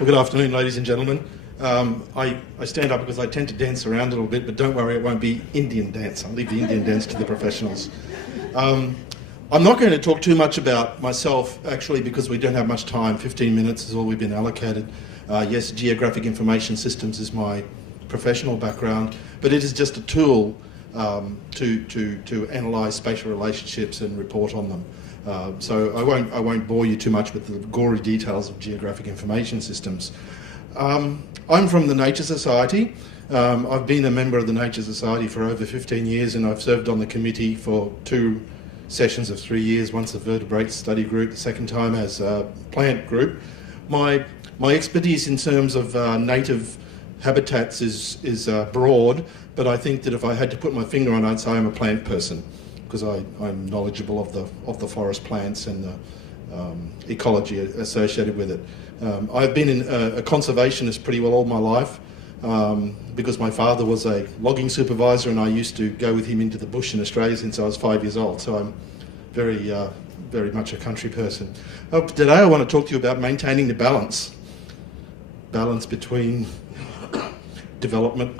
Well, good afternoon, ladies and gentlemen. I stand up because I tend to dance around a little bit, but don't worry, it won't be Indian dance. I'll leave the Indian dance to the professionals. I'm not going to talk too much about myself, actually, because we don't have much time. 15 minutes is all we've been allocated. Yes, geographic information systems is my professional background, but it is just a tool to analyse spatial relationships and report on them. So I won't bore you too much with the gory details of geographic information systems. I'm from the Nature Society. I've been a member of the Nature Society for over 15 years, and I've served on the committee for 2 sessions of 3 years, once a vertebrate study group, the second time as a plant group. My expertise in terms of native habitats is broad, but I think that if I had to put my finger on it, I'd say I'm a plant person, because I'm knowledgeable of the forest plants and the ecology associated with it. I've been a conservationist pretty well all my life, because my father was a logging supervisor and I used to go with him into the bush in Australia since I was 5 years old, so I'm very much a country person. Today I want to talk to you about maintaining the balance between development,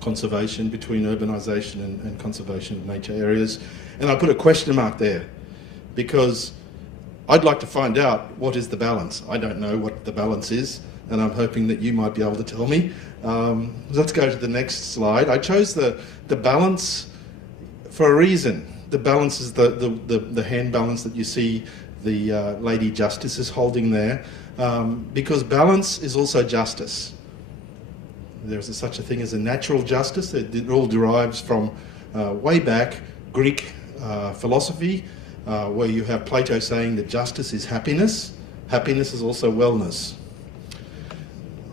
conservation, between urbanisation and conservation of nature areas. And I put a question mark there because I'd like to find out what is the balance. I don't know what the balance is, and I'm hoping that you might be able to tell me. Let's go to the next slide. I chose the balance for a reason. The balance is the hand balance that you see the Lady Justice is holding there, because balance is also justice. There's such a thing as a natural justice. It all derives from way back Greek philosophy, where you have Plato saying that justice is happiness. Happiness is also wellness.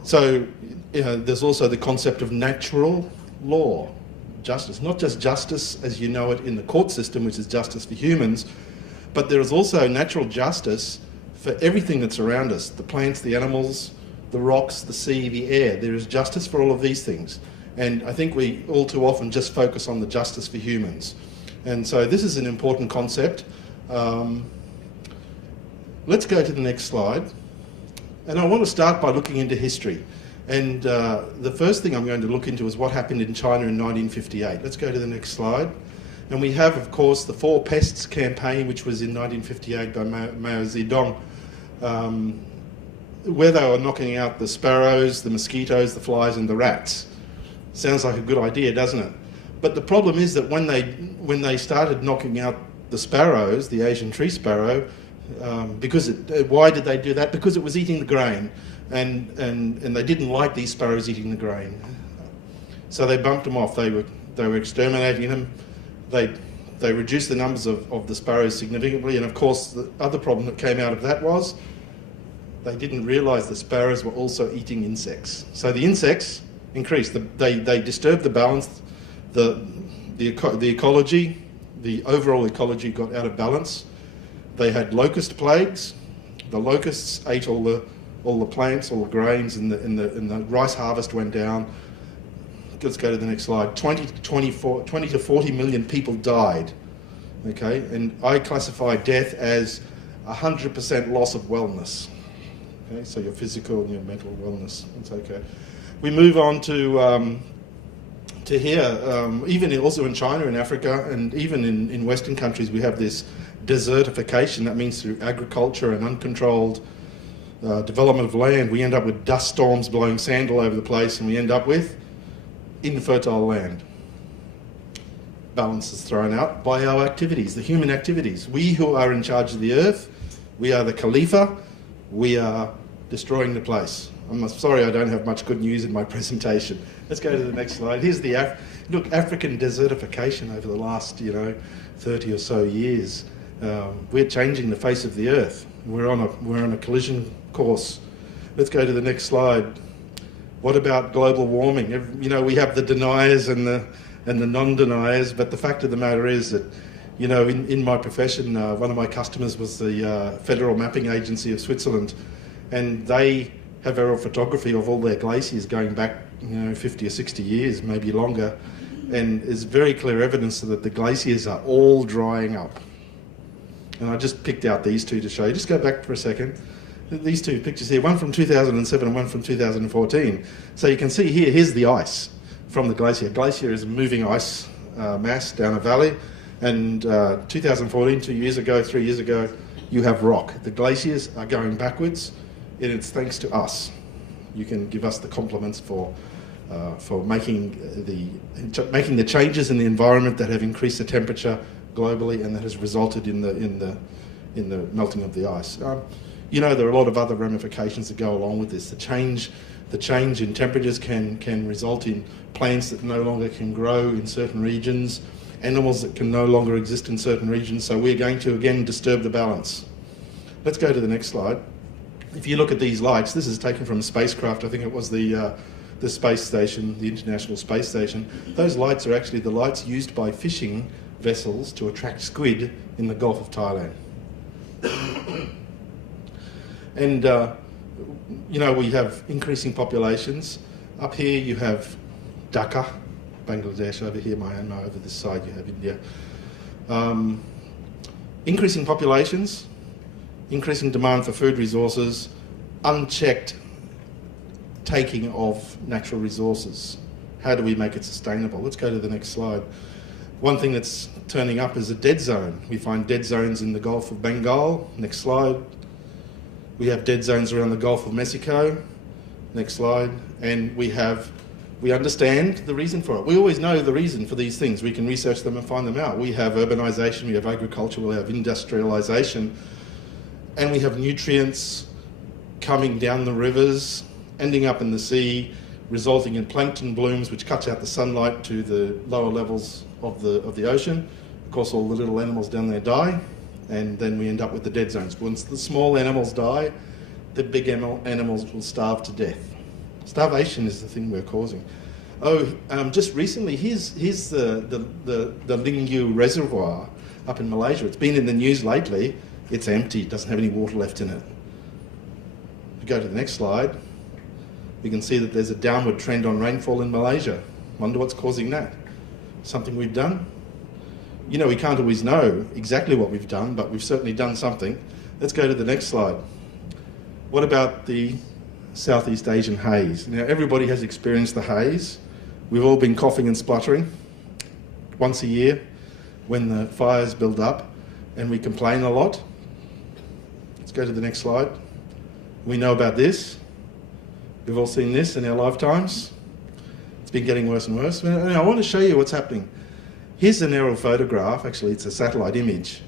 So there's also the concept of natural law, justice. Not just justice as you know it in the court system, which is justice for humans, but there is also natural justice for everything that's around us, the plants, the animals, the rocks, the sea, the air. There is justice for all of these things. And I think we all too often just focus on the justice for humans. And so this is an important concept. Let's go to the next slide. And I want to start by looking into history. And the first thing I'm going to look into is what happened in China in 1958. Let's go to the next slide. And we have, of course, the Four Pests campaign, which was in 1958 by Mao Zedong, where they were knocking out the sparrows, the mosquitoes, the flies and the rats. Sounds like a good idea, doesn't it? But the problem is that when they started knocking out the sparrows, the Asian tree sparrow, why did they do that? Because it was eating the grain, and they didn't like these sparrows eating the grain. So they bumped them off. They were exterminating them. They reduced the numbers of the sparrows significantly, and of course the other problem that came out of that was they didn't realise the sparrows were also eating insects. So the insects increased. They disturbed the balance. The ecology, the overall ecology got out of balance. They had locust plagues. The locusts ate all the plants, all the grains, and the rice harvest went down. Let's go to the next slide. 20 to 40 million people died. Okay, and I classify death as 100% loss of wellness. Okay, so your physical and your mental wellness. That's okay. We move on to here. Even also in China and Africa, and even in Western countries, we have this desertification. That means through agriculture and uncontrolled development of land, we end up with dust storms blowing sand all over the place, and we end up with infertile land. Balance is thrown out by our activities, the human activities. We who are in charge of the earth, we are the Khalifa, we are destroying the place. I'm sorry I don't have much good news in my presentation. Let's go to the next slide. Here's the African desertification over the last 30 or so years. We're changing the face of the earth. We're on a collision course. Let's go to the next slide. What about global warming? We have the deniers and the non-deniers, but the fact of the matter is that, in my profession, one of my customers was the Federal Mapping Agency of Switzerland, and they have aerial photography of all their glaciers going back 50 or 60 years, maybe longer, and there's very clear evidence that the glaciers are all drying up. And I just picked out these two to show you. Just go back for a second. these two pictures here, one from 2007 and one from 2014. So you can see here, here's the ice from the glacier. Glacier is a moving ice mass down a valley, and 2014, 2 years ago, 3 years ago, you have rock. The glaciers are going backwards, and it's thanks to us. You can give us the compliments for making the changes in the environment that have increased the temperature globally, and that has resulted in the melting of the ice. You know, there are a lot of other ramifications that go along with this. The change in temperatures can result in plants that no longer can grow in certain regions, animals that can no longer exist in certain regions. So we're going to again disturb the balance. Let's go to the next slide. If you look at these lights, this is taken from a spacecraft. I think it was the space station, the International Space Station. Those lights are actually the lights used by fishing vessels to attract squid in the Gulf of Thailand. And, you know, we have increasing populations. Up here you have Dhaka, Bangladesh. Over here, Myanmar. Over this side you have India. Increasing populations, increasing demand for food resources, unchecked taking of natural resources. How do we make it sustainable? Let's go to the next slide. One thing that's turning up is a dead zone. We find dead zones in the Gulf of Bengal. Next slide. We have dead zones around the Gulf of Mexico. Next slide. And we understand the reason for it. We always know the reason for these things. We can research them and find them out. We have urbanisation, we have agriculture, we have industrialisation, and we have nutrients coming down the rivers, ending up in the sea, resulting in plankton blooms, which cuts out the sunlight to the lower levels of the ocean. Of course, all the little animals down there die, and then we end up with the dead zones. Once the small animals die, the big animals will starve to death. Starvation is the thing we're causing. Just recently, here's the Lingyu Reservoir up in Malaysia. It's been in the news lately. It's empty. It doesn't have any water left in it. If we go to the next slide, we can see that there's a downward trend on rainfall in Malaysia. Wonder what's causing that? Something we've done? You know, we can't always know exactly what we've done, but we've certainly done something. Let's go to the next slide. What about the Southeast Asian haze? Now, everybody has experienced the haze. We've all been coughing and spluttering once a year when the fires build up, and we complain a lot. Let's go to the next slide. We know about this. We've all seen this in our lifetimes. It's been getting worse and worse. And I want to show you what's happening. Here's an aerial photograph, actually it's a satellite image,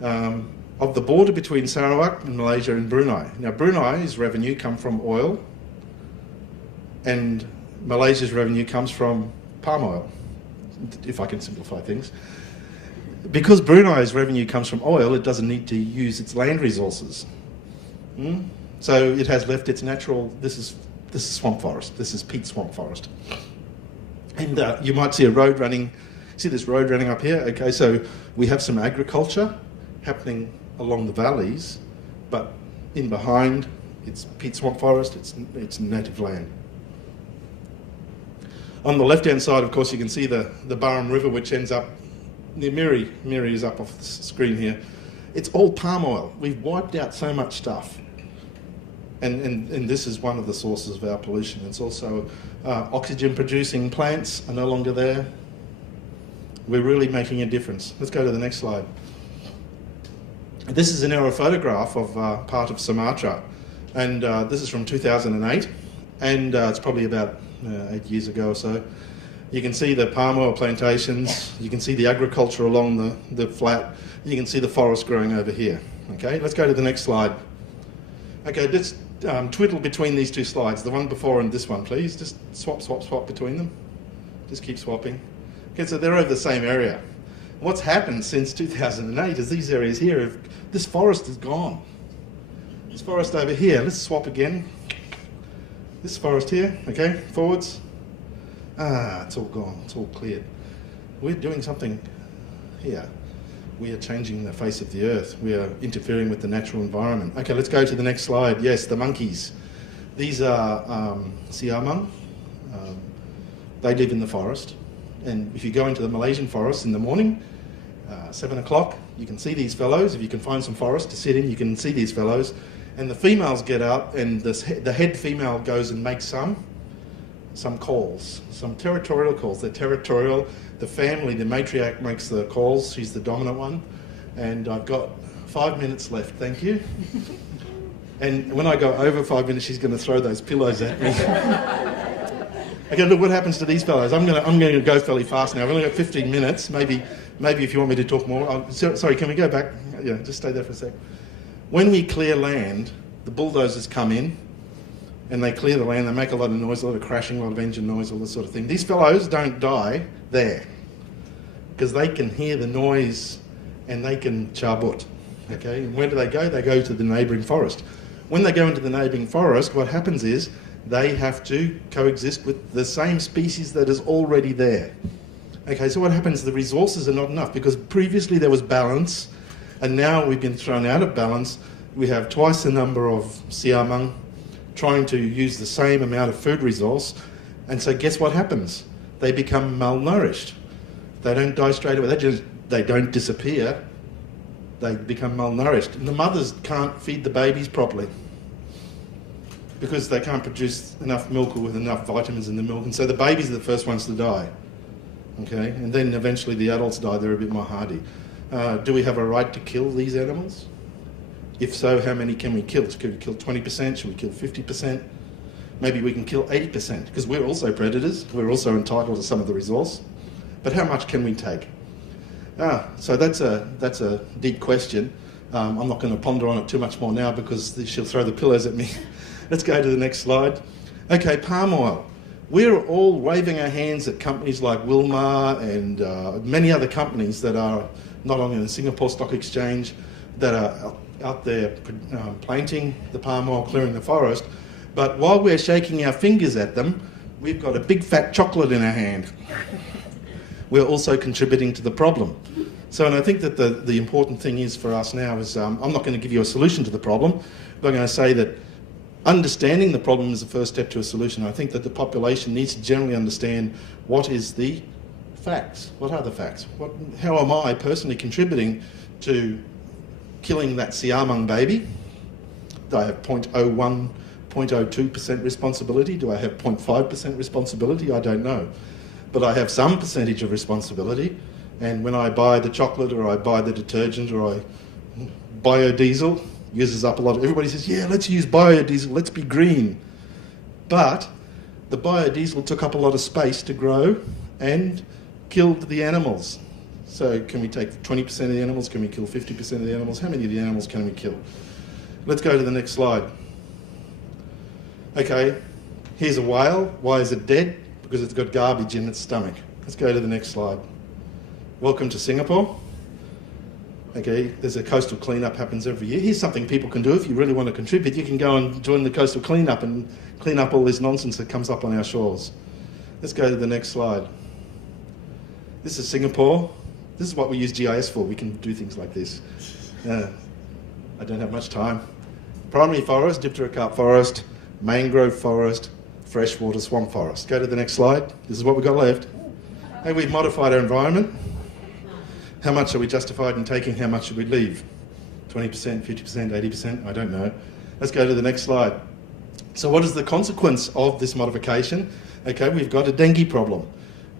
of the border between Sarawak and Malaysia and Brunei. Now Brunei's revenue comes from oil, and Malaysia's revenue comes from palm oil, if I can simplify things. Because Brunei's revenue comes from oil, it doesn't need to use its land resources. So it has left its natural, this is swamp forest, this is peat swamp forest. And you might see a road running, see this road running up here? Okay, so we have some agriculture happening along the valleys, but in behind, it's peat swamp forest, it's native land. On the left-hand side, of course, you can see the Barham River, which ends up near Miri. Miri is up off the screen here. It's all palm oil. We've wiped out so much stuff. And this is one of the sources of our pollution. It's also oxygen-producing plants are no longer there. We're really making a difference. Let's go to the next slide. This is an aerial photograph of part of Sumatra, and this is from 2008, and it's probably about 8 years ago or so. You can see the palm oil plantations, you can see the agriculture along the flat, you can see the forest growing over here. Okay, let's go to the next slide. Okay, let's twiddle between these two slides, the one before and this one, please. Just swap between them. Just keep swapping. Okay, so they're over the same area. What's happened since 2008 is these areas here, this forest is gone. This forest over here, let's swap again. This forest here, okay, forwards. It's all gone, it's all cleared. We're doing something here. We are changing the face of the earth. We are interfering with the natural environment. Okay, let's go to the next slide. Yes, the monkeys. These are siamang. They live in the forest. And if you go into the Malaysian forest in the morning, 7 o'clock, you can see these fellows. If you can find some forest to sit in, you can see these fellows. And the females get out, and the head female goes and makes some calls, some territorial calls. They're territorial. The family, the matriarch makes the calls. She's the dominant one. And I've got 5 minutes left, thank you. And when I go over 5 minutes, she's going to throw those pillows at me. Okay, look what happens to these fellows. I'm going to go fairly fast now. I've only got 15 minutes. Maybe if you want me to talk more. Sorry, can we go back? Yeah, just stay there for a sec. When we clear land, the bulldozers come in and they clear the land. They make a lot of noise, a lot of crashing, a lot of engine noise, all this sort of thing. These fellows don't die there because they can hear the noise and they can charbut. Okay, and where do they go? They go to the neighbouring forest. When they go into the neighbouring forest, what happens is they have to coexist with the same species that is already there. Okay, so what happens? The resources are not enough because previously there was balance and now we've been thrown out of balance. We have twice the number of siamang trying to use the same amount of food resource, and so guess what happens? They become malnourished. They don't die straight away. They don't disappear. They become malnourished. And the mothers can't feed the babies properly because they can't produce enough milk or with enough vitamins in the milk, and so the babies are the first ones to die. Okay, and then eventually the adults die. They're a bit more hardy. Do we have a right to kill these animals? If so, how many can we kill? Should we kill 20%? Should we kill 50%? Maybe we can kill 80% because we're also predators. We're also entitled to some of the resource. But how much can we take? So that's a deep question. I'm not going to ponder on it too much more now because she'll throw the pillows at me. Let's go to the next slide. Okay, palm oil. We're all waving our hands at companies like Wilmar and many other companies that are not only in the Singapore Stock Exchange, that are out there planting the palm oil, clearing the forest. But while we're shaking our fingers at them, we've got a big fat chocolate in our hand. We're also contributing to the problem. So, and I think that the important thing is for us now is, I'm not going to give you a solution to the problem, but I'm going to say that understanding the problem is the first step to a solution. I think that the population needs to generally understand what is the facts. What are the facts? How am I personally contributing to killing that siamang baby? Do I have 0.01, 0.02% responsibility? Do I have 0.5% responsibility? I don't know. But I have some percentage of responsibility. And when I buy the chocolate or I buy the detergent or I biodiesel, uses up a lot. Everybody says, yeah, let's use biodiesel, let's be green. But the biodiesel took up a lot of space to grow and killed the animals. So can we take 20% of the animals? Can we kill 50% of the animals? How many of the animals can we kill? Let's go to the next slide. Okay, here's a whale. Why is it dead? Because it's got garbage in its stomach. Let's go to the next slide. Welcome to Singapore. Okay, there's a coastal cleanup happens every year. Here's something people can do if you really want to contribute. You can go and join the coastal cleanup and clean up all this nonsense that comes up on our shores. Let's go to the next slide. This is Singapore. This is what we use GIS for. We can do things like this. I don't have much time. Primary forest, dipterocarp forest, mangrove forest, freshwater swamp forest. Go to the next slide. This is what we've got left. Hey, we've modified our environment. How much are we justified in taking? How much should we leave? 20%, 50%, 80%? I don't know. Let's go to the next slide. So what is the consequence of this modification? Okay, we've got a dengue problem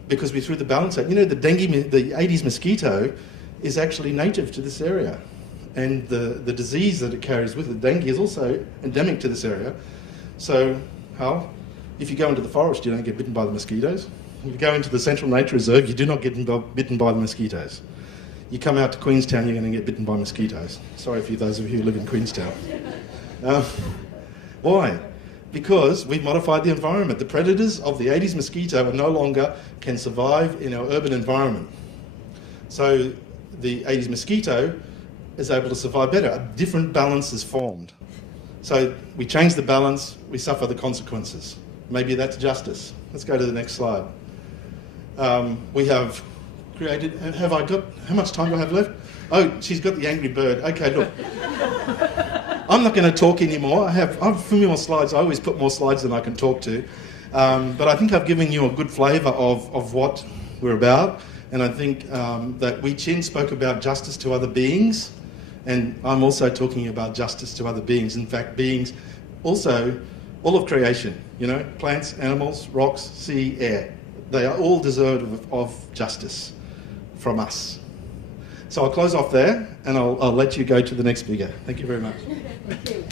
because we threw the balance out. You know, the Aedes mosquito is actually native to this area. And the disease that it carries with it, dengue, is also endemic to this area. So, Hal, if you go into the forest, you don't get bitten by the mosquitoes. If you go into the Central Nature Reserve, you do not get bitten by the mosquitoes. You come out to Queenstown, you're going to get bitten by mosquitoes. Sorry for those of you who live in Queenstown. Why? Because we've modified the environment. The predators of the Aedes mosquito are no longer can survive in our urban environment. So the Aedes mosquito is able to survive better. A different balance is formed. So we change the balance, we suffer the consequences. Maybe that's justice. Let's go to the next slide. We have created, how much time do I have left? Oh, she's got the angry bird. Okay, look. I'm not going to talk anymore. I have a few more slides. I always put more slides than I can talk to. But I think I've given you a good flavour of what we're about. And I think that Wei Chin spoke about justice to other beings. And I'm also talking about justice to other beings. In fact, beings, also all of creation, you know, plants, animals, rocks, sea, air. They are all deserving of justice from us. So I'll close off there, and I'll let you go to the next speaker. Thank you very much. Thank you.